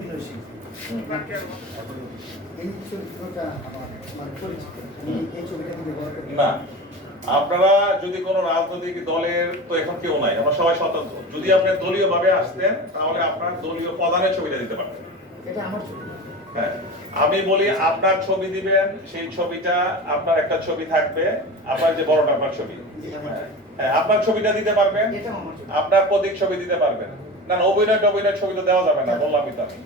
অভিনয় শিল্পী। এই চরিত্রটা আমার মানে পরিচিত। এই ছবিটা কিন্তু না, আপনারা যদি কোনো রাজনৈতিক দলের তো এখন কেউ নাই, আমরা সবাই স্বতন্ত্র। যদি আপনি দলীয় ভাবে আসতেন তাহলে আপনার দলীয় প্রধানের ছবিটা দিতে পারতেন। এটা আমার ছবি। হ্যাঁ, আমি বলি আপনার ছবি দিবেন, সেই ছবিটা আপনার একটা ছবি থাকবে, আপনার যে বড়টা আপনার ছবি, হ্যাঁ আপনার ছবিটা দিতে পারবেন, আপনার প্রতীক ছবি দিতে পারবেন না। অভিনয় ছবি তো দেওয়া যাবে না, বললামই তো আমি।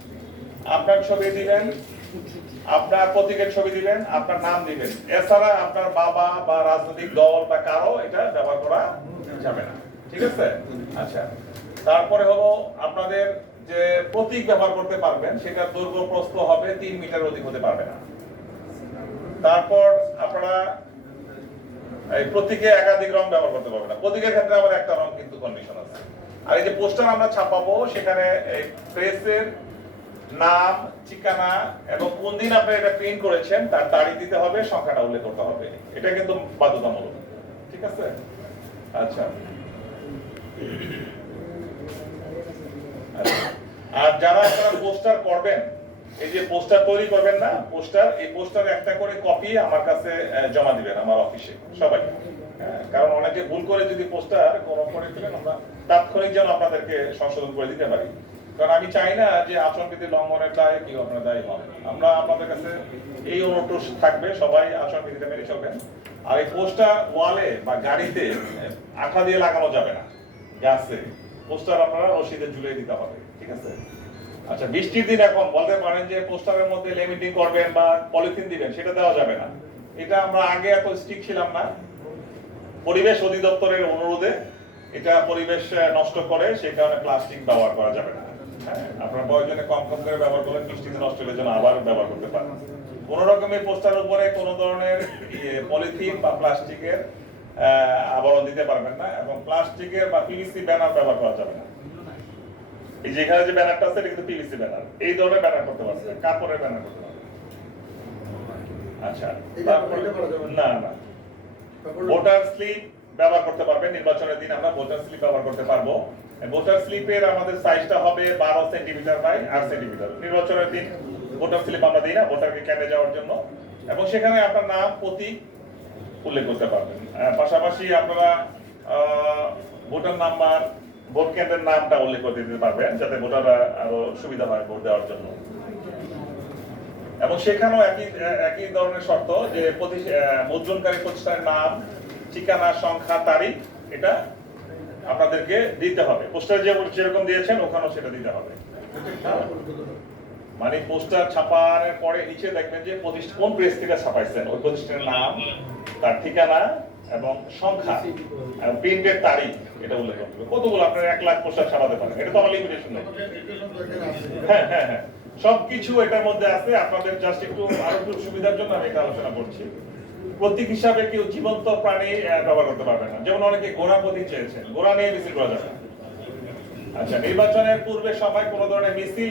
আপনার ছবি দিবেন, আপনার প্রতীকের ছবি দিবেন, আপনার নাম দিবেন, এছাড়া আপনার বাবা বা রাজনৈতিক দল বা কারো এটা ব্যবহার করা যাবে না, ঠিক আছে? আচ্ছা, তারপরে হলো আপনাদের যে প্রতীক ব্যবহার করতে পারবেন সেটা দৈর্ঘ্য প্রস্থ হবে 3 মিটার অধিক হতে পারবে না। তারপর আপনারা এই প্রতীকে একাধিক রং ব্যবহার করতে পারবেন না। প্রতীকের ক্ষেত্রে আবার একটা রং কিন্তু কন্ডিশন আছে। আর এই যে পোস্টার আমরা ছাপাবো সেখানে এই প্রেসের নাম, ঠিকানা এবং কোন দিন আপনি এটা প্রিন্ট করেছেন তার তারিখ দিতে হবে, সংখ্যাটা উল্লেখ করতে হবে। এটা কিন্তু বাধ্যতামূলক, ঠিক আছে? আচ্ছা, আর যারা আপনারা পোস্টার করবেন, এই যে পোস্টার তৈরি করবেন না, পোস্টার, এই পোস্টার একটা করে কপি আমার কাছে জমা দিবেন আমার অফিসে সবাই। কারণ অনেকে ভুল করে যদি পোস্টার কোনো করে ফেলেন, আমরা তাৎক্ষণিক যেন আপনাদেরকে সংশোধন করে দিতে পারি। কারণ আমি চাই না যে আচরণবিধি লঙ্ঘনের দায়ে কেউ আপনার দায়ী হন। আমরা আপনাদের কাছে এই অনুরোধ থাকবে, সবাই আচরণবিধিটা মেনে চলবেন। আর এই পোস্টার ওয়ালে বা গাড়িতে আঠা দিয়ে লাগানো যাবে না, গাছে পোস্টার আপনারা রশিদে ঝুলিয়ে দিতে হবে, ঠিক আছে? আচ্ছা, বৃষ্টির দিন এখন বলতে পারেন যে পোস্টারের মধ্যে লেমিটিং করবেন বা পলিথিন দিবেন, সেটা দেওয়া যাবে না। এটা আমরা আগে এত স্ট্রিক্ট ছিলাম না। পরিবেশ অধিদপ্তরের অনুরোধে এটা পরিবেশ নষ্ট করে, সেই কারণে প্লাস্টিক ব্যবহার করা যাবে না। হ্যাঁ, আপনারা প্রয়োজনে কম কম করে ব্যবহার করলে বৃষ্টিতে নষ্ট হলে যেন আবার ব্যবহার করতে পারেন। কোন রকমের পোস্টার উপরে কোন ধরনের পলিথিন বা প্লাস্টিকের আবরণ দিতে পারবেন না, এবং প্লাস্টিকের বা পিভিসি ব্যানার ব্যবহার করা যাবে না। এই যে এখানে যে ব্যানারটা আছে এটা কিন্তু পিভিসি ব্যানার, এই ধরনের ব্যানার করতে পারবেন, কাপড়ের ব্যানার করতে পারবেন। আচ্ছা, না না, ভোটার স্লিপ ব্যবহার করতে পারবেন। নির্বাচনের দিন আমরা ভোটার স্লিপ ব্যবহার করতে পারবো। ভোটার স্লিপের আমাদের সাইজটা হবে 12 সেন্টিমিটার বাই 8 সেন্টিমিটার। নির্বাচনের দিন ভোটার স্লিপ আমরা দিই না, ভোটারকে কেন্দ্রে যাওয়ার জন্য, এবং সেখানে আপনার নাম, প্রতীক উল্লেখ করতে পারবেন। পাশাপাশি আপনারা ভোটার নাম্বার, ভোট কেন্দ্রের নামটা উল্লেখ করে দিতে পারবেন, যাতে ভোটাররা আরো সুবিধা হয় ভোট দেওয়ার জন্য। এবং সেখানেও একই ধরনের শর্ত যে মুদ্রণকারী প্রতিষ্ঠানের নাম, ঠিকানা, সংখ্যা, তারিখ এটা আপনাদেরকে দিতে হবে। পোস্টার যেরকম দিয়েছেন ওখানেও সেটা দিতে হবে। মানে পোস্টার ছাপানোর পরে নিচে দেখবেন যে কোন প্রেস থেকে ছাপাইছেন, ওই প্রতিষ্ঠানের নাম, তার ঠিকানা এবং সংখ্যা, প্রিন্টের তারিখ এটা উল্লেখ করতে হবে। কতগুলো আপনার 1 লাখ পোস্টার ছাপাতে পারেন, এটা তো আমার লিমিটেশন নেই। হ্যাঁ হ্যাঁ হ্যাঁ, সবকিছু এটার মধ্যে আছে। আপনাদের জাস্ট একটু আরো একটু সুবিধার জন্য আমি এটা আলোচনা করছি। প্রতীক হিসাবে কেউ জীবন্ত প্রাণী ব্যবহার করতে পারবে না। যেমন অনেকে ঘোড়া প্রতীক চেয়েছেন, ঘোড়া নিয়ে মিছিল করা যাবে না। আচ্ছা, নির্বাচনের পূর্বে সময় কোনো ধরনের মিছিল,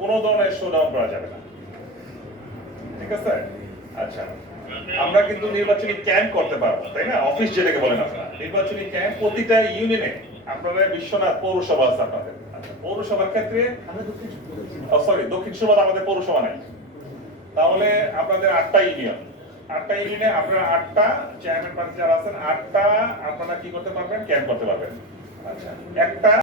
কোনো ধরনের শোডাউন করা যাবে না, ঠিক আছে? আচ্ছা, আমরা কিন্তু নির্বাচনী ক্যাম্প করতে পারবো, তাই না? অফিস যেটাকে বলেন আপনারা, নির্বাচনী ক্যাম্প প্রতিটা ইউনিয়নে। আপনারা বিশ্বনাথ পৌরসভা আছে আপনাদের। আচ্ছা, পৌরসভার ক্ষেত্রে সরি, দক্ষিণ সুবাদ আমাদের পৌরসভা নাই। তাহলে আপনাদের 8টা ইউনিয়ন, 8টা ইউনিয়নে আপনারা 8টা চেয়ারম্যান প্রার্থী যারা আছেন, 8টা আপনারা কি করতে পারবেন? ক্যাম্প করতে পারবেন। আচ্ছা, একটা